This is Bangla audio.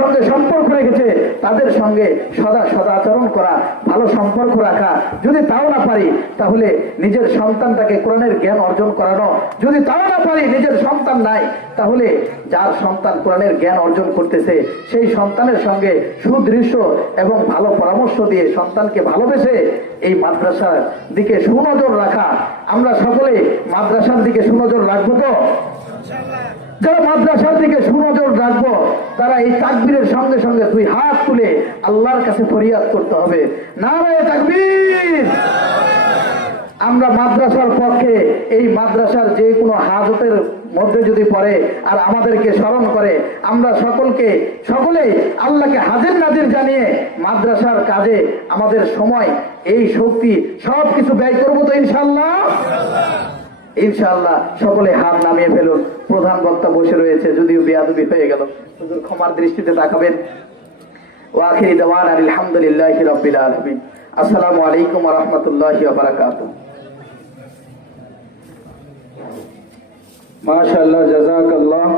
সঙ্গে সম্পর্ক রেখেছে তাদের সঙ্গে সদাচরণ করা, ভালো সম্পর্ক রাখা। যদি তাও না পারি তাহলে নিজের সন্তানটাকে কোরআনের জ্ঞান অর্জন করানো। যদি তাও না পারি, নিজের সন্তান নাই, তাহলে যার সন্তান কোরআনের জ্ঞান অর্জন করতেছে সেই সন্তানের সঙ্গে সুদৃশ্য এবং ভালো পরামর্শ দিয়ে সন্তানকে ভালোবেসে এই মাদ্রাসার দিকে সুনজর রাখা। আমরা সকলে মাদ্রাসার দিকে সুনজর রাখবো তো? যারা মাদ্রাসার দিকে সুনজর রাখবো তারা এই তাকবীরের সঙ্গে সঙ্গে দুই হাত তুলে আল্লাহর কাছে ফরিয়াদ করতে হবে, নারায়ে তাকবীর। আমরা মাদ্রাসার পক্ষে, এই মাদ্রাসার যে কোনো হাজতের মধ্যে যদি পড়ে আর আমাদেরকে স্মরণ করে, আমরা সকলেই আল্লাহকে হাজির নাজির জানিয়ে মাদ্রাসার কাজে আমাদের সময়, এই শক্তি সবকিছু ব্যয় করবো তো ইনশাআল্লাহ? ইনশাআল্লাহ। সকলে হাত নামিয়ে ফেলুন। প্রধান বক্তা বসে রয়েছে, যদিও বেয়াদবি হয়ে গেল, হুজুর ক্ষমার দৃষ্টিতে তাকাবেন। ওয়া আখিরি দাওয়ানা আলহামদুলিল্লাহি রাব্বিল আলামিন। আসসালামু আলাইকুম ওয়া রাহমাতুল্লাহি ওয়া বারাকাতুহু। মাশাআল্লাহ, জাযাকাল্লাহ।